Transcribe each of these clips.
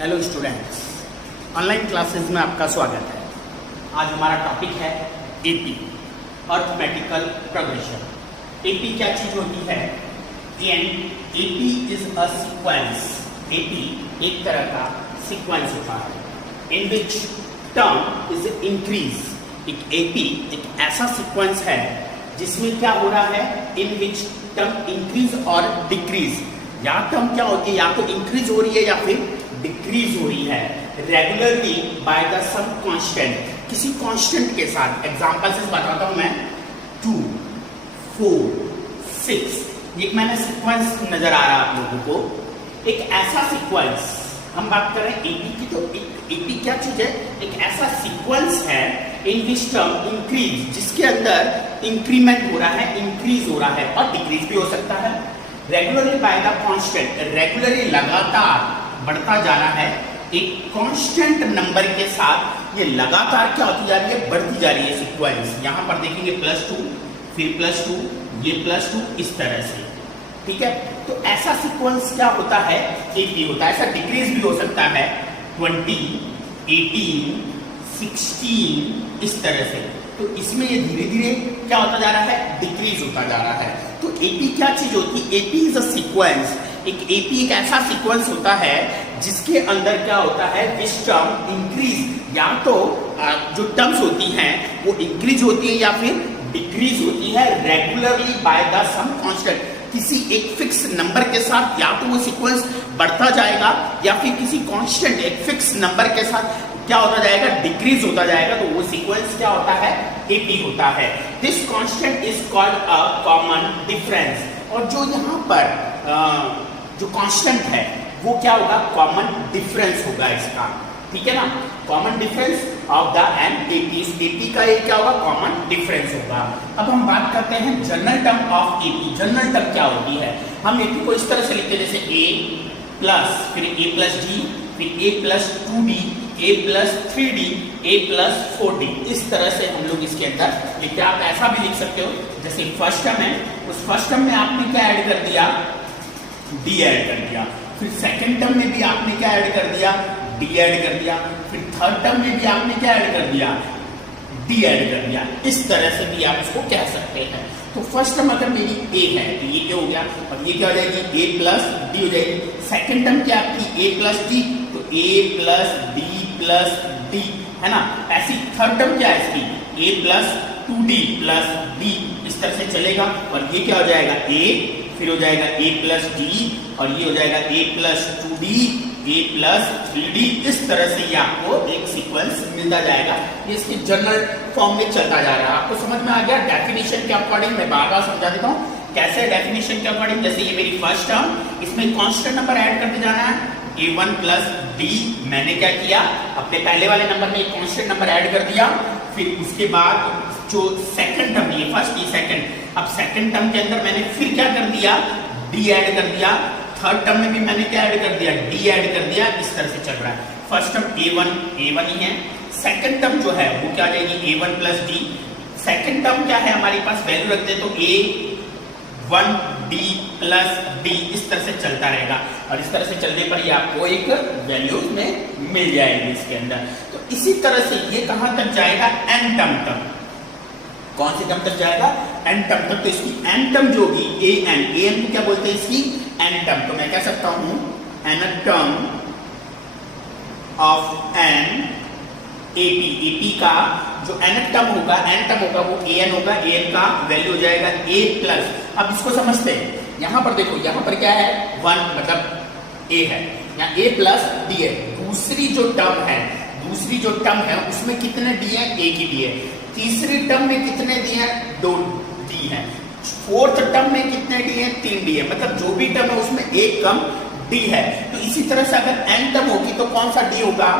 Hello students, online classes में आपका स्वागत है। आज हमारा टॉपिक है एपी, अर्थमेटिकल प्रोग्रेशन। एपी क्या चीज होती है? AP is a sequence. AP एक तरह का सीक्वेंस होता है इन विच टर्म इज इंक्रीज। एक एपी एक ऐसा सीक्वेंस है जिसमें क्या हो रहा है, इन विच टर्म इंक्रीज और डिक्रीज। या टर्म क्या होती है, या तो इंक्रीज हो रही है या फिर डिक्रीज हो रही है regularly by the some constant, किसी कांस्टेंट के साथ। एग्जांपल से बताता हूं मैं, 2, 4, 6। ये मैंने सीक्वेंस नजर आ रहा है आप लोगों को। एक ऐसा सीक्वेंस, हम बात कर रहे हैं एपी की, तो एपी क्या चीज है? एक ऐसा सीक्वेंस है इन विच टर्म इंक्रीज, जिसके अंदर इंक्रीमेंट हो रहा है, इंक्रीज हो रहा है और डिक्रीज भी हो सकता है। Regularly by the constant, regularly लगातार बढ़ता जाना है एक कांस्टेंट नंबर के साथ। ये लगातार क्या होती जा रही है, बढ़ती जा रही है सीक्वेंस। यहां पर देखेंगे +2, फिर +2, ये +2, इस तरह से। ठीक है, तो ऐसा सीक्वेंस क्या होता है, एपी होता है। ऐसा डिक्रीज भी हो सकता है 20, 18, 16, इस तरह से। तो इसमें ये धीरे धीरे क्या होता जा रहा है, डिक्रीज होता जा रहा है। तो एपी क्या चीज होती है? AP is a sequence. एक एपी एक ऐसा सीक्वेंस होता है जिसके अंदर क्या होता है, विच टर्म इंक्रीज, या तो जो टर्म्स होती हैं वो इंक्रीज होती है या फिर डिक्रीज होती है regularly by the some constant. किसी एक फिक्स नंबर के साथ या तो वो सीक्वेंस बढ़ता जाएगा या फिर किसी कांस्टेंट एक फिक्स नंबर के साथ क्या होता जाएगा, डिक्रीज होता जाएगा। तो वो सीक्वेंस क्या होता है, एपी होता है। This constant is called a common difference. और जो यहाँ पर जो कांस्टेंट है वो क्या होगा, कॉमन डिफरेंस होगा इसका। ठीक है ना, common difference of the end AP. AP का ये क्या होगा, कॉमन डिफरेंस होगा। अब हम बात करते हैं general term of AP. General term क्या होती है? हम एपी को इस तरह से लिखते हैं, जैसे a प्लस, फिर a प्लस डी, फिर a plus 2d, a plus 3d, a plus 4d। इस तरह से हम लोग इसके अंदर लिखते हैं। आप ऐसा भी लिख सकते हो, जैसे फर्स्ट टर्म है, उस फर्स्ट टर्म में आपने क्या ऐड कर दिया, d ऐड कर दिया। फिर सेकंड टर्म में भी आपने क्या ऐड कर दिया, d ऐड कर दिया। फिर थर्ड टर्म में भी आपने क्या ऐड कर दिया, d ऐड कर दिया। इस तरह से भी आप इसको कह सकते हैं। तो फर्स्ट टर्म अगर मेरी a है तो ये क्या हो गया, और ये क्या हो जाएगी, a प्लस d हो जाएगी। सेकंड टर्म क्या आपकी a प्लस d, तो a plus d plus d, है ना। ऐसी थर्ड टर्म क्या है इसकी, a plus 2d plus d, इस तरह से चलेगा। और ये क्या हो जाएगा, a, फिर हो जाएगा a प्लस d, और ये हो जाएगा a plus 2d, a plus 3d। इस तरह से ये आपको एक सीक्वेंस मिलता जाएगा। ये इसके जनरल फॉर्म में चलता जा रहा है। आपको समझ में आ गया? डेफिनेशन के अकॉर्डिंग मैं बार बार समझा देता हूँ कैसे। डेफिनेशन के अकॉर्डिंग, जैसे ये मेरी फर्स्ट टर्म, इसमें कांस्टेंट नंबर ऐड करते जाना है, a1 प्लस d। मैंने क्या किया, अपने पहले वाले नंबर में एक कांस्टेंट नंबर ऐड कर दिया। फिर उसके बाद जो सेकंड टर्म, ये फर्स्ट, ये सेकंड, अब सेकंड टर्म के अंदर मैंने फिर क्या कर दिया, d ऐड कर दिया। थर्ड टर्म में भी मैंने क्या ऐड कर दिया, d ऐड कर दिया। इस तरह से चल रहा है। फर्स्ट टर्म a1 ही है, सेकंड टर्म जो है वो क्या आ जाएगी, a1 plus d। Second term क्या है हमारे पास, वैल्यू रखते हैं तो a1d प्लस d। इस तरह से चलता रहेगा, और इस तरह से चलने पर ये आपको एक वैल्यू में मिल जाएगी इसके अंदर। तो इसी तरह से ये कहां तक जाएगा, एन टर्म तक। कौन सी टर्म तक जाएगा, एन टर्म तक। तो इसकी एन टर्म जो होगी, एन को क्या बोलते हैं, इसकी एन टर्म। तो मैं कह सकता हूं n term of n AP. AP का जो एन टर्म होगा, वो एन होगा। एन का वैल्यू हो जाएगा a प्लस। अब इसको समझते हैं, यहां पर देखो, यहां पर क्या है, 1 मतलब a है, यहाँ a प्लस d है। दूसरी जो टर्म है उसमें कितने d है, एक ही d है। तीसरी टर्म में कितने d है, 2 d है। फोर्थ टर्म में कितने d है, 3 d है। मतलब जो भी टर्म है उसमें एक कम d है। तो इसी तरह से अगर n टर्म होगी तो कौन सा d होगा,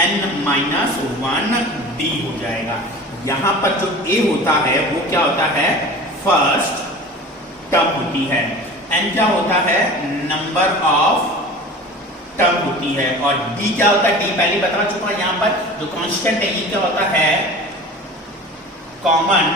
n-1d हो जाएगा। यहां पर जो a होता है वो क्या होता है, फर्स्ट टर्म होती है। n क्या होता है, नंबर ऑफ टर्म होती है। और d क्या होता है, d पहले बता चुका। यहां पर जो कांस्टेंट है ये क्या होता है, कॉमन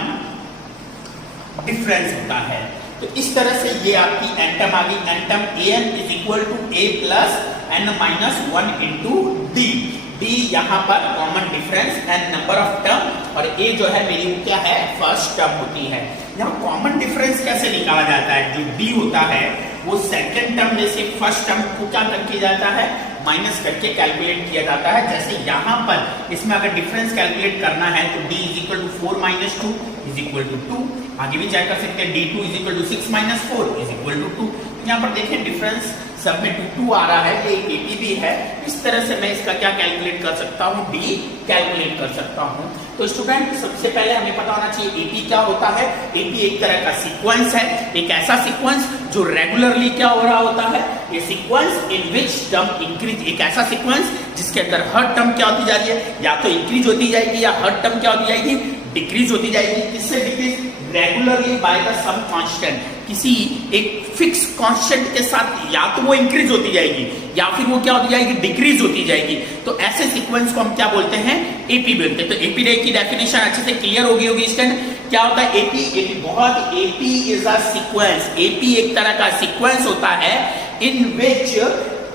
डिफरेंस होता है। तो इस तरह से ये आपकी एंटम आ गई। Nth term an is equal to a plus n minus 1 into d. D यहाँ पर common difference and number of term, और ए जो है मेरी वो क्या है, फर्स्ट टर्म होती है। यहाँ कॉमन डिफरेंस कैसे निकाला जाता है, जो डी होता है वो सेकंड टर्म में से फर्स्ट टर्म को क्या करके जाता है, माइनस करके कैलकुलेट किया जाता है। जैसे यहाँ पर इसमें अगर डिफरेंस कैलकुलेट करना है तो d is equal to 4 minus 2 is equal to 2। आगे भी चेक कर सकते हैं, d2 is equal to 6 minus 4 is equal to 2। यहाँ पर देखिए डिफरेंस सब में 2 आ रहा है, ये एक एपी भी है। इस तरह से मैं इसका क्या कैलकुलेट कर सकता हूँ, डी कैलकुलेट कर सकता हूँ। तो स्टूडेंट सबसे पहले हमें पता होना चाहिए एपी क्या होता है। एपी एक तरह का सीक्वेंस है, एक ऐसा सीक्वेंस जो रेगुलरली क्या हो रहा होता है, ये sequence in which term increase, एक ऐसा सीक्वेंस जिसके अंदर हर टर्म क्या होती जा रही है, या तो इंक्रीज होती जाएगी या हर टर्म क्या होती जाएगी, डिक्रीज होती जाएगी। किससे decrease, regularly by the some constant, किसी एक फिक्स कांस्टेंट के साथ या तो वो इंक्रीज होती जाएगी या फिर वो क्या होती जाएगी, डिक्रीज होती जाएगी। तो ऐसे सीक्वेंस को हम क्या बोलते हैं, एपी बोलते हैं। तो एपी की डेफिनेशन अच्छे से क्लियर होगी स्टूडेंट। क्या होता है एपी, एपी बहुत, AP is a sequence, AP एक तरह का सीक्वेंस होता है इन विच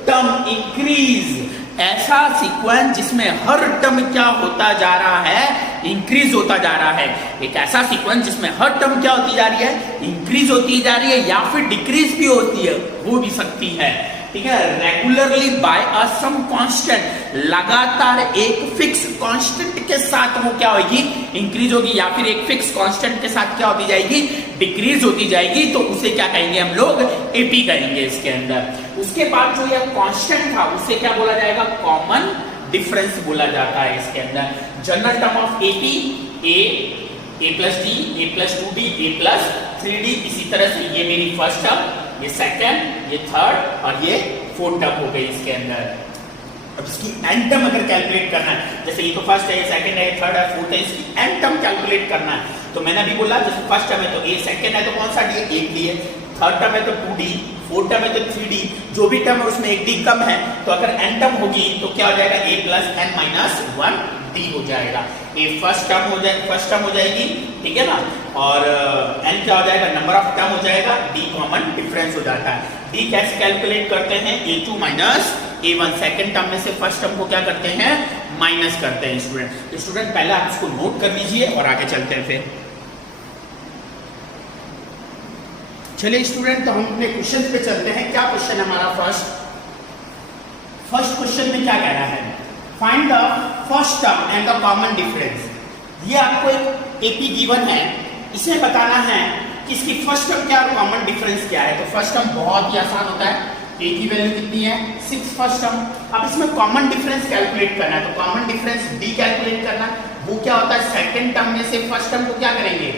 टर्म इंक्रीज, ऐसा सीक्वेंस जिसमें हर टर्म क्या होता जा रहा है, इंक्रीज होता जा रहा है। एक ऐसा सीक्वेंस जिसमें हर टर्म क्या होती जा रही है, इंक्रीज होती जा रही है या फिर डिक्रीज भी होती है, हो भी सकती है। ठीक है, रेगुलरली बाय अ सम कांस्टेंट, लगातार एक फिक्स कांस्टेंट के साथ वो क्या होगी, इंक्रीज होगी, या फिर एक फिक्स कांस्टेंट के साथ क्या होती जाएगी, डिक्रीज होती जाएगी। तो उसे क्या कहेंगे हम लोग, एपी कहेंगे इसके अंदर। उसके बाद जो यह कांस्टेंट था उसे क्या बोला जाएगा, कॉमन डिफरेंस बोला जाता है इसके अंदर। General term of AP, A plus D, A plus 2d, A plus 3d। इसी तरह से ये मेरी फर्स्ट टर्म, ये सेकंड, ये थर्ड और ये फोर्थ टर्म हो गई इसके अंदर। अब इसकी एन टर्म अगर कैलकुलेट करना है, जैसे ये तो फर्स्ट है, ये सेकंड है, थर्ड है, फोर्थ है, इसकी एन टर्म कैलकुलेट करना है तो मैंने अभी बोला जैसे फर्स्ट टर्म है तो ए, सेकंड है तो कौन सा डी, एक डी है, थर्ड टर्म है तो 2d, फोर्थ टर्म है तो 3d, जो भी टर्म है उसमें एक डी कम है। तो अगर एन टर्म होगी तो क्या हो जाएगा, a plus n minus 1d हो जाएगा। ए फर्स्ट टर्म हो जाएगी, फर्स्ट टर्म हो जाएगी, ठीक है ना, और एन क्या हो जाएगा, नंबर ऑफ टर्म हो जाएगा, डी कॉमन डिफरेंस हो जाता है। डी कैसे कैलकुलेट करते हैं, a2 minus a1, second term में से फर्स्ट टर्म को क्या करते हैं, माइनस करते हैं स्टूडेंट। स्टूडेंट पहले आप इसको नोट कर लीजिए और आगे चलते हैं फिर। चलिए स्टूडेंट, तो हम अपने क्वेश्चन पे चलते हैं। क्या क्वेश्चन है हमारा, फर्स्ट क्वेश्चन में क्या कह रहा है, find the first term and the common difference. ये आपको एक एपी गिवन है, इसमें बताना है कि इसकी फर्स्ट टर्म क्या और कॉमन डिफरेंस क्या है। तो फर्स्ट टर्म बहुत ही आसान होता है, ए की वैल्यू कितनी है, 6 फर्स्ट टर्म। अब इसमें कॉमन डिफरेंस कैलकुलेट करना है, तो कॉमन डिफरेंस डी कैलकुलेट करना है। वो क्या होता है, सेकंड टर्म में से फर्स्ट टर्म को क्या करेंगे,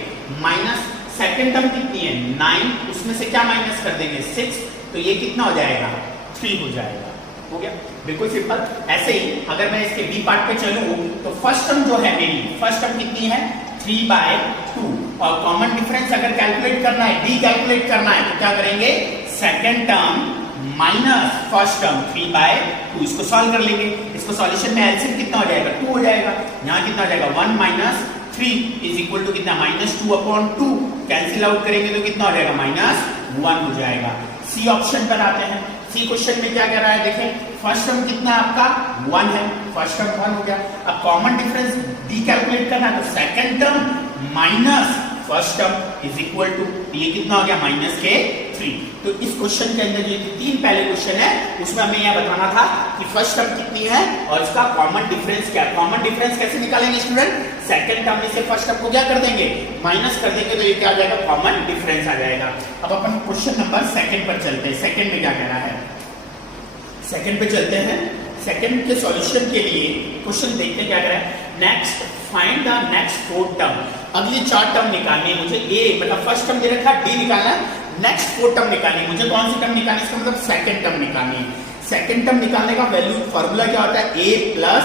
माइनस, सेकंड टर्म कितनी है 9, उसमें से क्या माइनस कर देंगे 6, तो ये कितना हो जाएगा, 3 हो जाएगा। हो गया, बिल्कुल सिंपल। ऐसे ही अगर मैं इसके बी पार्ट पे चलूं तो फर्स्ट टर्म जो है मेरी, फर्स्ट टर्म कितनी है 3/2, और कॉमन डिफरेंस अगर कैलकुलेट करना है, डी कैलकुलेट करना है, तो क्या करेंगे, second term minus first term 3/2, इसको सॉल्व कर लेंगे। इसको सॉल्यूशन में एलसीएम कितना हो जाएगा, 2 हो जाएगा। यहाँ कितना हो जाएगा, 1 माइनस 3 इज इक्वल टू कितना, -2/2। कैंसिल आउट करेंगे तो कितना हो जाएगा, -1 हो जाएगा। सी ऑप्शन पर आते हैं। सी क्वेश्चन में क्या कह रहा है, देखें फर्स्ट टर्म कितना है आपका 1 है, फर्स्ट टर्म 1 हो गया। अब कॉमन डिफरेंस डी कैलकुलेट करना है, तो second term minus first term is equal to, ये कितना हो गया, -3। तो इस क्वेश्चन के अंदर ये 3 पहले क्वेश्चन है, उसमें हमें यह बताना था कि फर्स्ट टर्म कितनी है और इसका कॉमन डिफरेंस क्या है। कॉमन डिफरेंस कैसे निकालेंगे स्टूडेंट, सेकंड टर्म में से फर्स्ट टर्म को क्या कर देंगे, माइनस कर देंगे, तो ये क्या आ जाएगा, कॉमन डिफरेंस आ जाएगा। अब अपन क्वेश्चन नंबर सेकंड पर चलते हैं। सेकंड में क्या कह रहा है, सेकंड पे चलते हैं। सेकंड के सॉल्यूशन के लिए क्वेश्चन देखते हैं क्या कह रहा है। Next find the next 4 term. अब ये 4 टर्म निकालनी है मुझे, ए मतलब फर्स्ट टर्म दे रखा, डी निकालना है, नेक्स्ट 4 टर्म निकालनी है मुझे। कौन सी टर्म निकालनी है, इसका मतलब सेकंड टर्म निकालनी है। सेकंड टर्म निकालने का वैल्यू फार्मूला क्या होता है, ए प्लस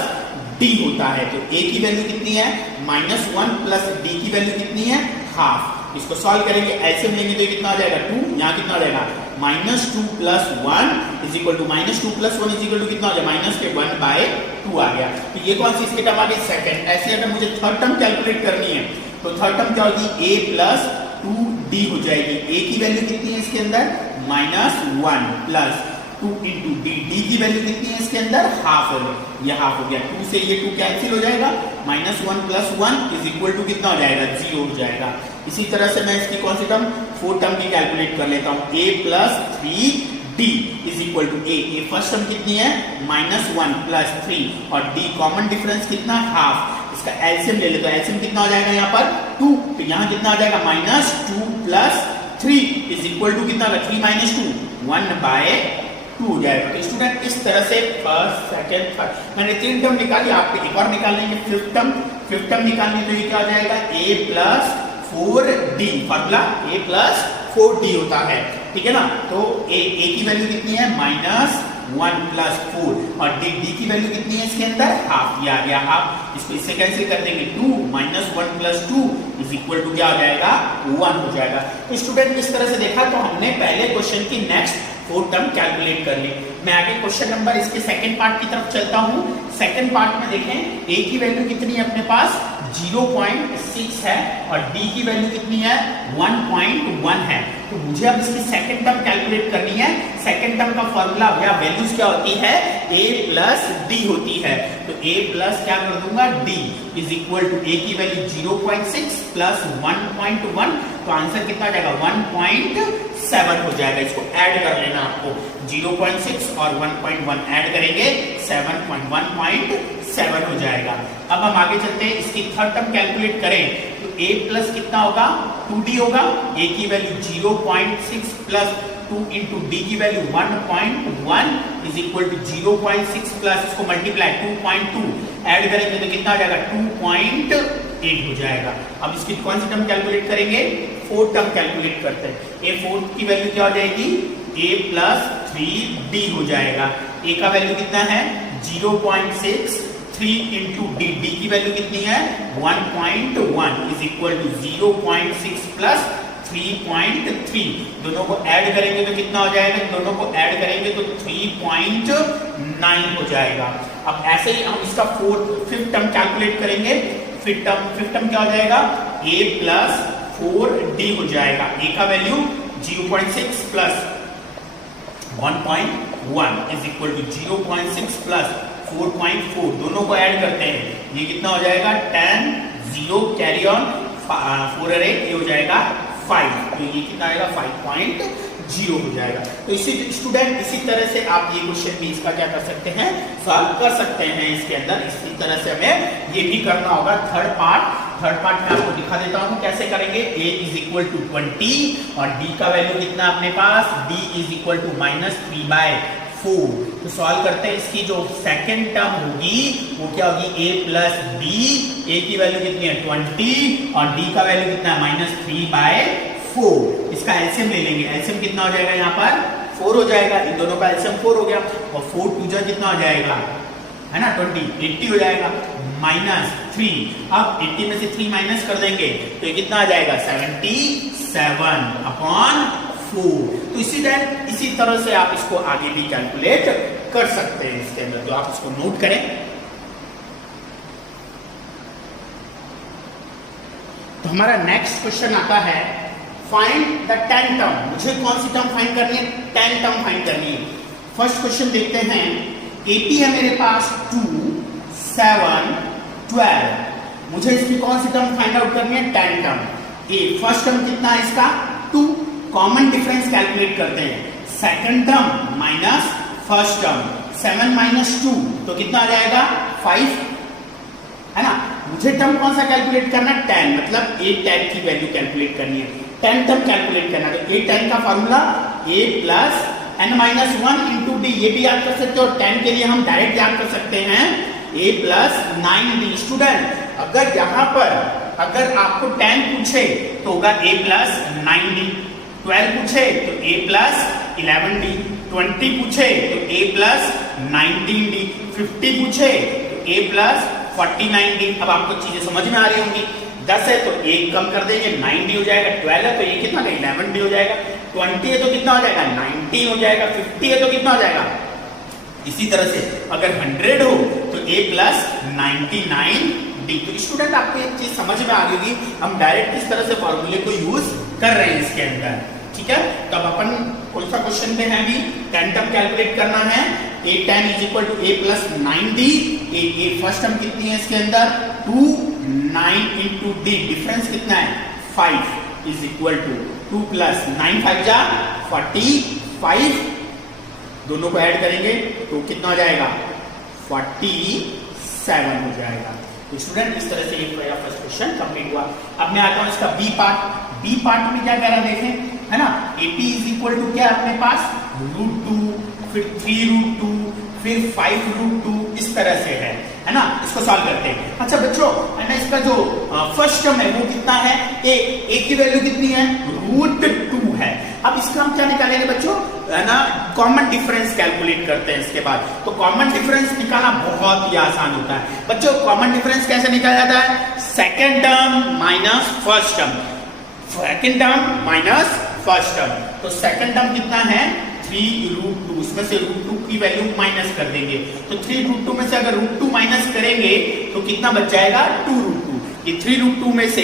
डी होता है। तो ए की वैल्यू कितनी है, -1 प्लस डी की वैल्यू कितनी है, हाफ। इसको सॉल्व करेंगे, ऐसे लेंगे तो ये कितना आ जाएगा 2, यहाँ कितना आ जाएगा -2 plus 1 is equal to -2 plus 1 is equal to कितना हो जाएगा, -1/2 आ गया। तो ये कौन सी इसकी टर्म आ गई, सेकंड। ऐसे अगर मुझे थर्ड टर्म कैलकुलेट करनी है तो थर्ड टर्म क्या होगी, a प्लस 2d हो जाएगी। a की वैल्यू कितनी है इसके अंदर, -1 प्लस 2 इंटू डी, डी की वैल्यू कितनी है इसके अंदर, हाफ है, ये हाफ हो गया, 2 से ये 2 कैंसिल हो जाएगा, -1 + 1 इज इक्वल टू कितना हो जाएगा, 0 हो जाएगा। इसी तरह से मैं इसकी कौन सी टर्म, 4 टर्म की कैलकुलेट कर लेता हूँ, a + 3d is equal to a first term कितनी है, -1 + 3 और d कॉमन डिफरेंस कितना, हाफ, इसका एलसीएम ले ले तो एलसीएम कितना हो जाएगा यहाँ पर 2, तो यहाँ कितना हो जाएगा -2 + 3 इज इक्वल टू कितना होगा, 3 - 2 1/2 हो जाएगा। तो स्टूडेंट इस तरह से फर्स्ट सेकंड थर्ड मैंने 3 टर्म निकाली, आप एक और निकाल लेंगे फिफ्थ टर्म निकालने तो ये क्या हो जाएगा, a + 4d, formula a + 4d होता है, ठीक है ना। तो a की वैल्यू कितनी है, -1 + 4 और d की वैल्यू कितनी है इसके अंदर, हाफ, ये आ गया हाफ, इसको इससे कैंसिल कर देंगे, 2 -1 + 2 इज इक्वल टू क्या हो जाएगा, 1 हो जाएगा। तो स्टूडेंट इस तरह से देखा तो हमने पहले क्वेश्चन की नेक्स्ट 4 टर्म कैलकुलेट कर ली। मैं आगे क्वेश्चन नंबर इसके सेकंड पार्ट की तरफ चलता हूं। सेकंड पार्ट में देखें a की वैल्यू कितनी है अपने पास, 0.6 है और d की वैल्यू कितनी है, 1.1 है। तो मुझे अब इसकी सेकंड टर्म कैलकुलेट करनी है। सेकंड टर्म का फॉर्मूला या वैल्यूज क्या होती है, a + d होती है। तो a प्लस क्या कर दूंगा, d is equal to a की वैल्यू 0.6 + 1.1, तो आंसर कितना आ जाएगा, 1.7 हो जाएगा। इसको ऐड कर लेना आपको, 0.6 और 1.1 ऐड करेंगे 7.1.7 हो जाएगा। अब हम आगे चलते हैं, इसकी थर्ड टर्म कैलकुलेट करें तो a प्लस कितना होगा, 2d होगा, a की वैल्यू 0.6 + 2 इंटू डी की value 1.1 is equal to 0.6 plus इसको मल्टीप्लाई 2.2 ऐड करेंगे तो कितना आ जाएगा, 2.8 हो जाएगा। अब इसकी कौन सी टर्म कैलकुलेट करेंगे, 4 टर्म कैलकुलेट करते हैं। a 4 की वैल्यू क्या हो जाएगी, a + 3d हो जाएगा। a का वैल्यू कितना है, 0.6, 3 इंटू डी, डी की वैल्यू कितनी है, 1.1 इज इक्वल टू 0.6 + 3.3, दोनों को ऐड करेंगे तो कितना हो जाएगा, दोनों को ऐड करेंगे तो 3.9 हो जाएगा। अब ऐसे ही हम इसका फिफ्थ टर्म कैलकुलेट करेंगे। फिफ्थ टर्म क्या हो जाएगा, a + 4d हो जाएगा। a का वैल्यू 0.6 + 1.1 इज इक्वल टू 0.6 + 4.4, दोनों को ऐड करते हैं, ये कितना हो जाएगा, 10 0 कैरी ऑन 4 अरे, ये हो जाएगा 5, तो ये कितना आएगा, 5.0 हो जाएगा। तो इसी स्टूडेंट इसी तरह से आप ये क्वेश्चन भी इसका क्या कर सकते हैं, सॉल्व कर सकते हैं। इसके अंदर इसी तरह से हमें ये भी करना होगा। थर्ड पार्ट में आपको दिखा देता हूं कैसे करेंगे। a इज इक्वल टू 20 और d का वैल्यू कितना अपने पास, d इज इक्वल टू -3/4। तो सॉल्व करते हैं, इसकी जो सेकंड टर्म होगी वो क्या होगी, a + b, a की वैल्यू कितनी है 20 और d का वैल्यू कितना है -3/4। इसका एलसीएम ले लेंगे, एलसीएम कितना हो जाएगा, यहाँ पर 4 हो जाएगा, इन दोनों का एलसीएम 4 हो गया और 4 2 जा कितना हो जाएगा, है ना 20, 80 हो जाएगा, -3। अब 80 में से 3 माइनस कर देंगे तो ये कितना आ जाएगा, 77/4। तो इसी तरह से आप इसको आगे भी कैलकुलेट कर सकते हैं इसके अंदर, तो आप इसको नोट करें। तो हमारा नेक्स्ट क्वेश्चन आता है, फाइंड द 10 टर्म। मुझे कौन सी टर्म फाइंड करनी है, 10 टर्म फाइंड करनी है। फर्स्ट क्वेश्चन देखते हैं, एपी है मेरे पास 2 7 12, मुझे इसकी कौन सी टर्म फाइंड आउट करनी है, 10 टर्म। ए फर्स्ट टर्म कितना है इसका 2, कॉमन डिफरेंस कैलकुलेट करते हैं, second term minus first term, 7 - 2 तो कितना आ जाएगा 5, है ना। मुझे टर्म कौन सा कैलकुलेट करना है, 10, मतलब a 10 की वैल्यू कैलकुलेट करनी है, 10 टर्म कैलकुलेट करना है। तो a 10 का फॉर्मूला a + n-1 × d, ये भी याद कर सकते हो। 10 के लिए हम डायरेक्ट याद कर सकते हैं a + 9d। स्टूडेंट अगर यहाँ पर अगर आपको 10 पूछे तो होगा a + 9d, 12 पूछे तो a + 11d, 20 पूछे तो a + 19d, 50 पूछे तो a + 49d। अब आपको चीजें समझ में आ रही होंगी। 10 है तो 1 कम कर देंगे, 9d हो जाएगा। 12 है तो ये कितना, 11d हो जाएगा। 20 है तो कितना हो जाएगा, 19 हो जाएगा। 50 है तो कितना हो जाएगा। इसी तरह से अगर 100 हो तो a + 99d। तो स्टूडेंट आपको एक चीज समझ में आ गई होगी, हम डायरेक्ट इस तरह से फॉर्मूले को यूज कर रहे हैं इसके अंदर, ठीक है। तो अब अपन कौन सा क्वेश्चन में है अभी 10 टर्म कैलकुलेट करना है। a10 is equal to a plus 9d। A first term कितनी है इसके अंदर 2, 9 इंटू d डिफरेंस कितना है 5 इज इक्वल टू 2 प्लस 9 5 जा 45, दोनों को ऐड करेंगे तो कितना हो जाएगा 47 हो जाएगा। तो स्टूडेंट इस तरह से ये मेरा फर्स्ट क्वेश्चन कंप्लीट हुआ। अब मैं आता हूं इसका बी पार्ट। बी पार्ट में क्या कह रहा है देखें, है ना, AP इज इक्वल टू क्या अपने पास √2, फिर 3√2, फिर 5√2, इस तरह से है ना। इसको सॉल्व करते हैं। अच्छा बच्चों, है ना, इसका जो फर्स्ट टर्म है वो कितना है a की वैल्यू कितनी है √2 है। अब इसका हम क्या निकालेंगे बच्चों, है ना, कॉमन डिफरेंस कैलकुलेट करते हैं इसके बाद। तो कॉमन डिफरेंस निकालना बहुत ही आसान होता है बच्चों। कॉमन डिफरेंस कैसे निकाला जाता है, second term minus first term, second term minus first term. तो सेकेंड टर्म कितना है 3√2, उसमें से √2 की वैल्यू माइनस कर देंगे। तो 3√2 में से अगर √2 माइनस करेंगे तो कितना बच जाएगा 2√2। ये 3√2 में से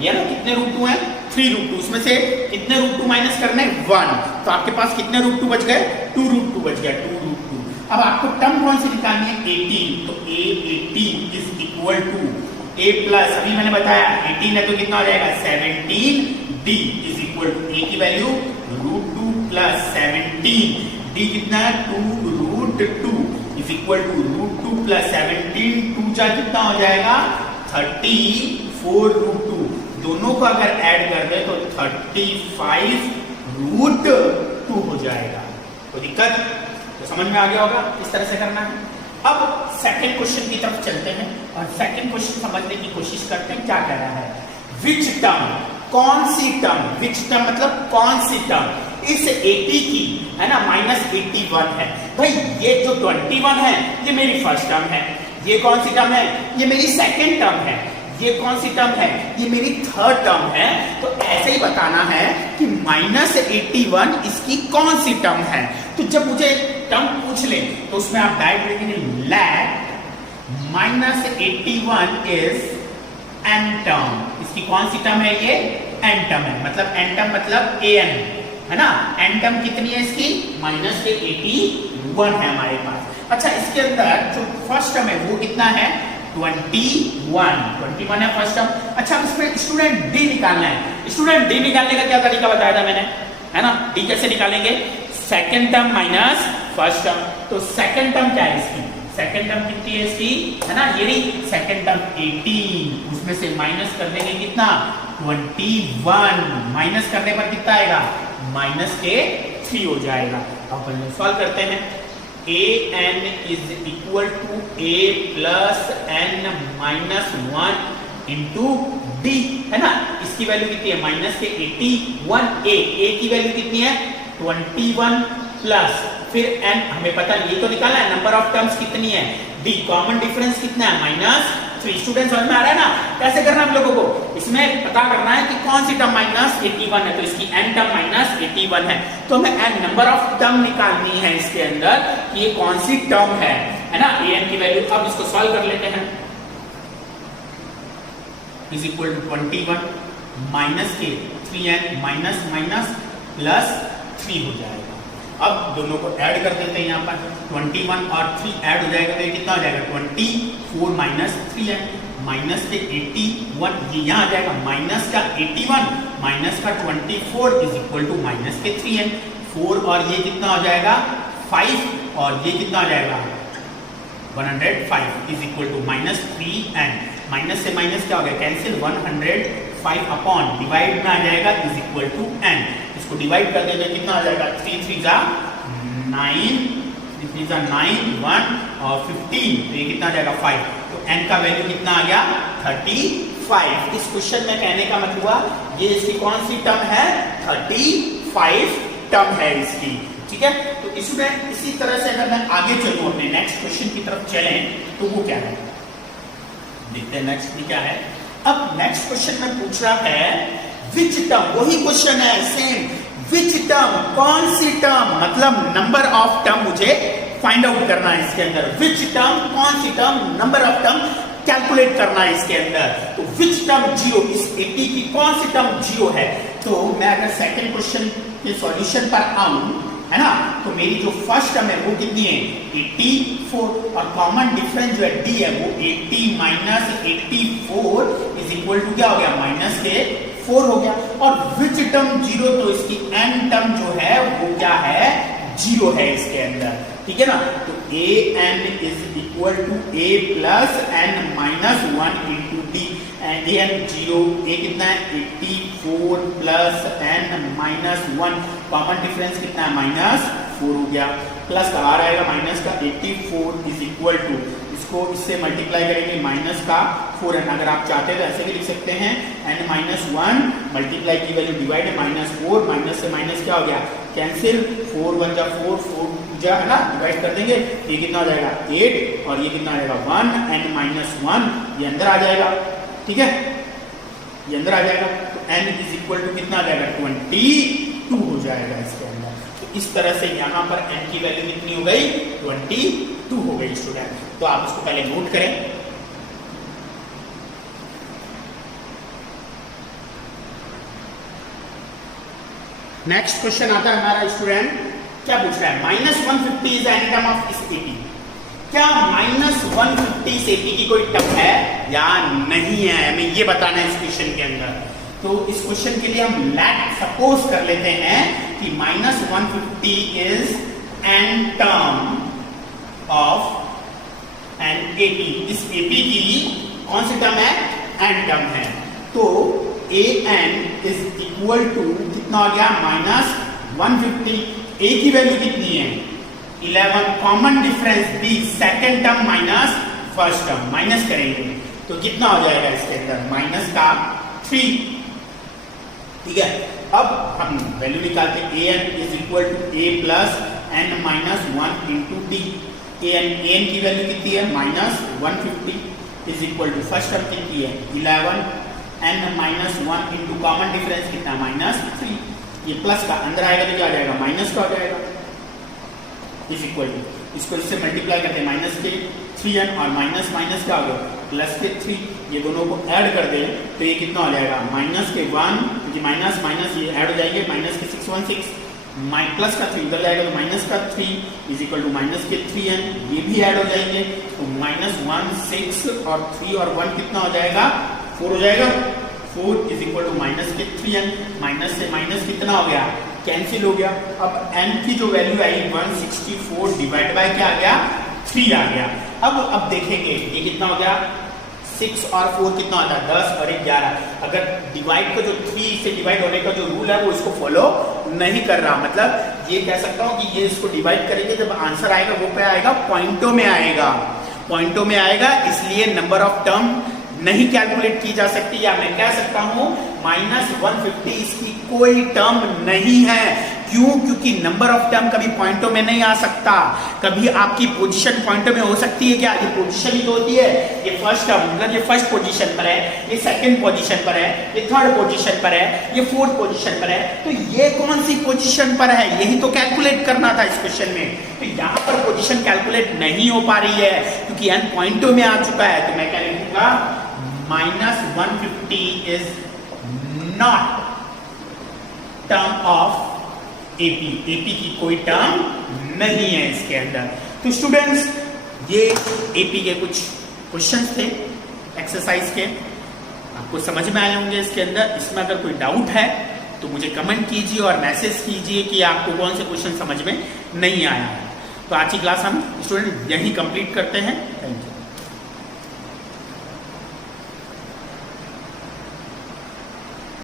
ये ना कितने √2 है 3√2, उसमें से कितने √2 माइनस करने 1, तो आपके पास कितने √2 बच गए 2√2 बच गया 2√2। अब आपको टर्म कौन सी निकालनी है 18, तो a18 is equal to a plus, अभी मैंने बताया 18 है तो कितना हो जाएगा 17d is equal to a की वैल्यू √2 प्लस 17, d कितना है 2√2 इज इक्वल टू √2 प्लस 17, 2 जा कितना हो जाएगा 34√2। दोनों को अगर ऐड कर दे तो 35√2 हो जाएगा। कोई दिक्कत तो समझ में आ गया होगा इस तरह से करना है। अब सेकंड क्वेश्चन की तरफ चलते हैं और सेकंड क्वेश्चन समझने की कोशिश करते हैं। क्या कह रहा है, विच टर्म, कौन सी टर्म, विच टर्म मतलब कौन सी टर्म इस 80 की, है ना, -81 है। भाई ये जो 21 है ये मेरी फर्स्ट टर्म है, ये कौन सी टर्म है, ये मेरी सेकंड टर्म है, ये कौन सी टर्म है, ये मेरी थर्ड टर्म है। तो ऐसे ही बताना है कि -81 इसकी कौन सी टर्म है। तो जब मुझे टर्म पूछ ले तो उसमें आप डायरेक्ट लिखेंगे लेट -81 इज n टर्म। इसकी कौन सी टर्म है, ये n टर्म है, मतलब n टर्म मतलब an, है ना। n टर्म कितनी है इसकी -81 है हमारे पास। अच्छा इसके अंदर जो फर्स्ट टर्म है वो कितना है 21 है फर्स्ट टर्म। अच्छा इसमें स्टूडेंट डी निकालना है। स्टूडेंट डी निकालने का क्या तरीका बताया था मैंने, है ना। डी कैसे निकालेंगे, second term minus first term. तो सेकंड टर्म क्या है इसकी, सेकंड टर्म कितनी है इसकी, है ना, ये सेकंड टर्म 18, उसमें से माइनस कर देंगे कितना 21, माइनस करने पर कितना आएगा -3 हो जाएगा। अब पहले सॉल्व करते हैं। an is equal to a plus n minus 1 into d, है ना। इसकी वैल्यू कितनी है -81, a की वैल्यू कितनी है 21 प्लस फिर n, हमें पता नहीं, ये तो निकालना है नंबर ऑफ टर्म्स कितनी है, d कॉमन डिफरेंस कितना है -3। स्टूडेंट समझ में आ रहा है ना, कैसे करना हम लोगों को, इसमें पता करना है कि कौन सी टर्म -81 है, तो इसकी n टर्म -81 है, तो हमें n नंबर ऑफ टर्म निकालनी है इसके अंदर कि ये कौन सी टर्म है ना, an की वैल्यू। अब इसको सॉल्व कर लेते हैं। इज इक्वल टू 21 माइनस के 3n माइनस माइनस प्लस 3 हो जाएगा। अब दोनों को ऐड कर देते हैं, यहाँ पर 21 और 3 ऐड हो जाएगा तो ये कितना हो जाएगा 24 माइनस 3n माइनस के 81, ये यहाँ आ जाएगा माइनस का 81 माइनस का 24 इज इक्वल टू माइनस के 3n, 4 और ये कितना हो जाएगा 5 और ये कितना हो जाएगा 105 is equal to -3n। Minus से माइनस क्या हो गया कैंसिल, 105 अपॉन डिवाइड में आ जाएगा इज इक्वल टू n। इसको डिवाइड कर देंगे कितना आ जाएगा 3 3 जा 9, 3 3 जा 9, 1 और 15, तो ये कितना आ जाएगा 5, तो n का वैल्यू कितना आ गया 35। इस क्वेश्चन में कहने का मतलब हुआ ये इसकी कौन सी टर्म है 35 टर्म है इसकी, ठीक है। तो इसमें इसी तरह से अगर मैं आगे चलूं अपने नेक्स्ट क्वेश्चन की तरफ चलें तो वो क्या है, देखते हैं नेक्स्ट भी क्या है। अब नेक्स्ट क्वेश्चन में पूछ रहा है विच टर्म, वही क्वेश्चन है सेम, विच टर्म कौन सी टर्म, मतलब नंबर ऑफ टर्म मुझे फाइंड आउट करना है इसके अंदर। विच टर्म कौन सी टर्म, नंबर ऑफ टर्म कैलकुलेट करना है इसके अंदर। तो विच टर्म 0, इस 80 की कौन सी टर्म 0 है, तो मैं अगर सेकंड क्वेश्चन के सॉल्यूशन पर आऊं, है ना, तो मेरी जो फर्स्ट टर्म है वो कितनी है 84, और कॉमन डिफरेंस जो है डी है वो 80 माइनस 84 इज इक्वल टू क्या हो गया माइनस के 4 हो गया। और विच टर्म जीरो, तो इसकी एन टर्म जो है वो क्या है जीरो है इसके अंदर, ठीक है ना। तो a n is equal to a plus n minus 1 into D, a n zero, a कितना है 84 plus n minus 1, common difference कितना है माइनस 4 हो गया, प्लस का आ रहेगा माइनस का 84 इज इक्वल टू, इसको इससे मल्टीप्लाई करेंगे माइनस का 4 एन, अगर आप चाहते हैं तो ऐसे भी लिख सकते हैं एन माइनस 1 मल्टीप्लाई की वैल्यू डिवाइड है माइनस 4, माइनस से माइनस क्या हो गया कैंसिल, 4 1 जा 4, 4 जा है ना, डिवाइड कर देंगे, ये कितना हो जाएगा 8 और ये कितना आ जाएगा 1, एन माइनस 1 ये अंदर आ जाएगा, ठीक है, ये अंदर आ जाएगा। तो n इज इक्वल टू कितना आ जाएगा 22 हो जाएगा इसके अंदर। तो इस तरह से यहाँ पर n की वैल्यू कितनी हो गई 22 हो गई स्टूडेंट। तो आप इसको पहले नोट करें। नेक्स्ट क्वेश्चन आता है हमारा स्टूडेंट, क्या पूछ रहा है -150 इज एनी टर्म ऑफ इस एपी। क्या -150 से एपी की कोई टर्म है या नहीं है, हमें ये बताना है इस क्वेश्चन के अंदर। तो इस क्वेश्चन के लिए हम लेट सपोज कर लेते हैं कि -150 is an term of n AP. इस एपी की कौन सी टर्म है एन टर्म है। तो a n is equal to कितना हो गया -150, ए की वैल्यू कितनी है 11, common difference be second term minus first term, minus करेंगे तो कितना हो जाएगा इसके अंदर माइनस का 3, ठीक है। अब हम वैल्यू निकालते हैं, a n is equal to a plus n minus 1 into D. A n की वैल्यू कितनी है -150 is equal to first term कितनी है 11, n minus 1 into common difference कितना -3, ये प्लस का अंदर आएगा तो क्या आ जाएगा माइनस का हो जाएगा, इज इक्वल टू, इसको इससे मल्टीप्लाई करते हैं माइनस के 3n और माइनस माइनस क्या हो गया प्लस के 3, ये दोनों को ऐड कर दें तो ये कितना हो जाएगा माइनस के 1, क्योंकि माइनस माइनस ये ऐड हो जाएंगे, माइनस के 616 प्लस का 3 उधर जाएगा तो माइनस का 3 इज इक्वल टू माइनस के 3n, ये भी ऐड हो जाएंगे तो -1 6 और 3 और 1 कितना हो जाएगा 4 हो जाएगा, 4 इज इक्वल टू माइनस के 3n, माइनस से माइनस कितना हो गया कैंसिल हो गया। अब n की जो वैल्यू आई 164 डिवाइड बाय क्या आ गया 3 आ गया। अब देखेंगे ये कितना हो गया 6 और 4 कितना होता है 10 और 11। अगर डिवाइड का जो 3 से डिवाइड होने का जो रूल है वो इसको फॉलो नहीं कर रहा, मतलब ये कह सकता हूं कि ये इसको डिवाइड करेंगे जब आंसर आएगा वो क्या आएगा पॉइंटों में आएगा, पॉइंटों में आएगा, इसलिए नंबर ऑफ टर्म नहीं कैलकुलेट की जा सकती, या मैं कह सकता हूं -150 इसकी कोई टर्म नहीं है। क्यों? क्योंकि नंबर ऑफ टर्म कभी पॉइंटों में नहीं आ सकता, कभी आपकी पोजीशन पॉइंटों में हो सकती है क्या, ये पोजीशन ही तो होती है, ये फर्स्ट टर्म मतलब ये फर्स्ट पोजीशन पर है, ये सेकंड पोजीशन पर है, ये थर्ड पोजीशन पर है, ये फोर्थ पोजीशन पर है, तो ये कौन सी पोजीशन पर है यही तो कैलकुलेट करना था इस क्वेश्चन में। तो यहाँ पर पोजीशन कैलकुलेट नहीं हो पा रही है क्योंकि एन पॉइंटों में आ चुका है, तो मैं क्या लिखूंगा -150 is not term of AP, AP की कोई टर्म नहीं है इसके अंदर। तो स्टूडेंट्स ये एपी के कुछ क्वेश्चंस थे एक्सरसाइज के, आपको समझ में आए होंगे इसके अंदर। इसमें अगर कोई डाउट है तो मुझे कमेंट कीजिए और मैसेज कीजिए कि आपको कौन से क्वेश्चन समझ में नहीं आया है। तो आज की क्लास हम स्टूडेंट यहीं कंप्लीट करते हैं। Thank you.